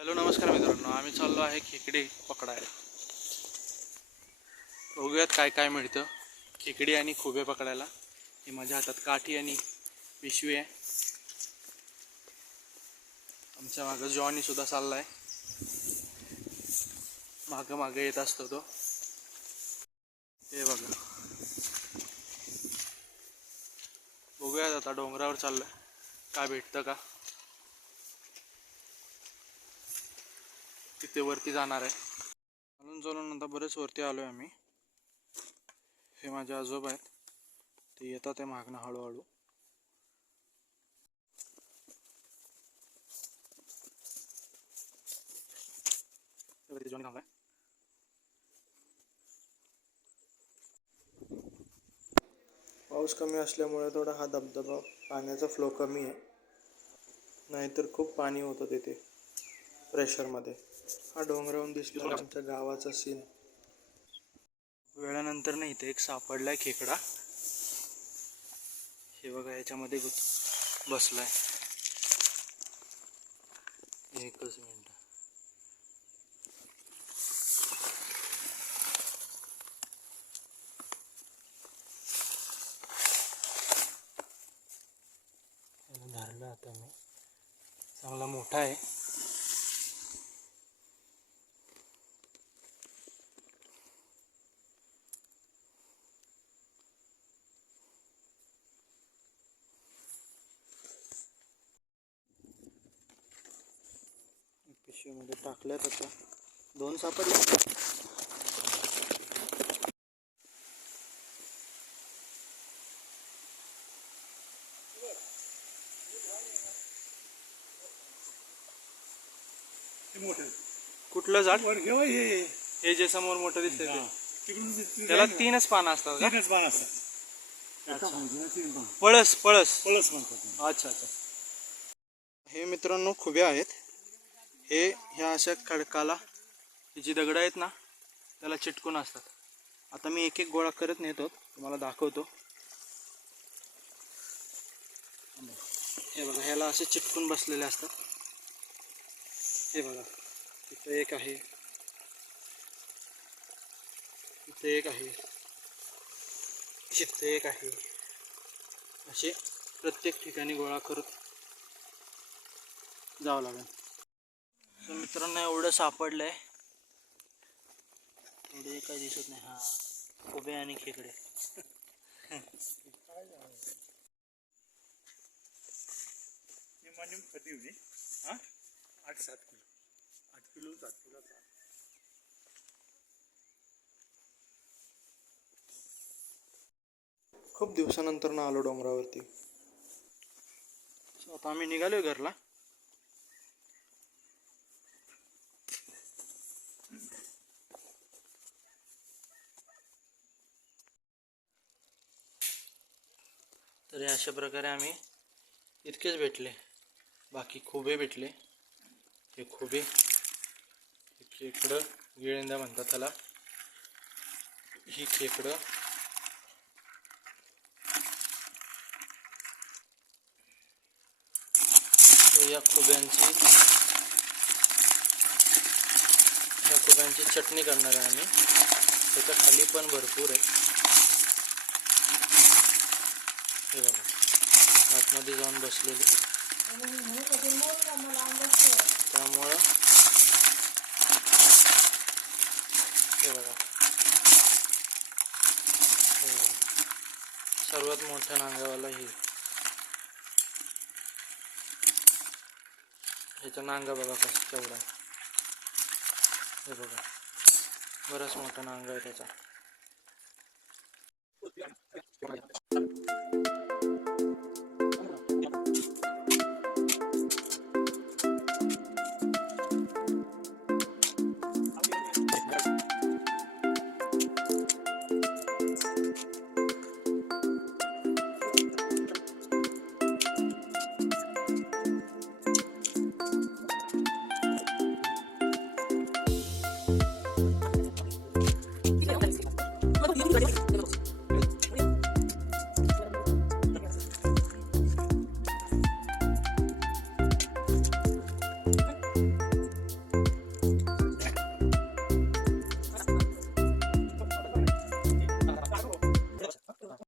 Hello नमस्कार मित्रांनो. आम्ही चाललो आहे खेकडे पकडायला. बघूयात काय काय मिळतं. खेकडी आणि खोबे पकडायला. हे माझ्या हातात काठी आणि पिशवी आहे. आमच्या मागं जॉनी सुद्धा आहे मागं मागं येत असतो तो. हे बघा. बघूयात आता डोंगरावर चाललं काय भेटतं का? तिथे वरती जाणार आहे. चालून चालून आता बरेच वरती आलो आहे आम्ही. हे माझे आजोबा आहेत. ते येतात आहे मागणं हळूहळू. पाऊस कमी असल्यामुळे थोडा हा धबधबा पाण्याचा फ्लो कमी आहे. नाहीतर खूप पाणी होतं तिथे प्रेशरमध्ये हा डोंगरावरून दिसतो आमच्या गावाचा सीन वेळानंतर नाही इथे एक सापडलाय खेकडा. हे बघा याच्यामध्ये बसलाय. एकच मिनिट. धरलं आता मी. चांगला मोठा आहे. पिशवीमध्ये टाकल्यात आता. दोन सापडले. कुठलं झाड? हे हे. जे समोर मोठं दिसतंय ते. तिकडून ते- त्याला तीनच पानं असतात तीनच पान असतात. पळस पळस. पळस म्हणतात अच्छा अच्छा. हे मित्रांनो खुबे आहेत. हे ह्या अशा खडकाला जी दगडं आहेत ना त्याला चिटकून असतात. आता मी एक एक गोळा करत नेतो तुम्हाला दाखवतो. हे बघा ह्याला असे चिटकून बसलेले असतात. हे बघा इथं एक आहे. इथं एक आहे. इथं एक आहे. असे प्रत्येक ठिकाणी गोळा करत जावं लागेल. तर मित्रांनो एवढं सापडलंय. एवढे काही दिसत नाही. हा उभे आणि खेकडे. कधी होती हा आठ सात किलो आठ किलो सात किलो खूप दिवसानंतर ना आलो डोंगरावरती. आता आम्ही निघालोय घरला. तर हे अशा प्रकारे आम्ही इतकेच भेटले. बाकी खोबे भेटले. हे खोबे खेकडं गिळेंदा म्हणतात त्याला. ही खेकडं. या खोब्यांची या खोब्यांची चटणी करणार आहे आम्ही. त्याच्याखाली पण भरपूर आहे. हे बघा. आतमध्ये जाऊन बसलेली. त्यामुळं हे बघा. सर्वात मोठ्या नांगावाला ही. ह्याचा नांगा बघा कसा केवढा हे बघा. बराच मोठा नांगा आहे त्याचा.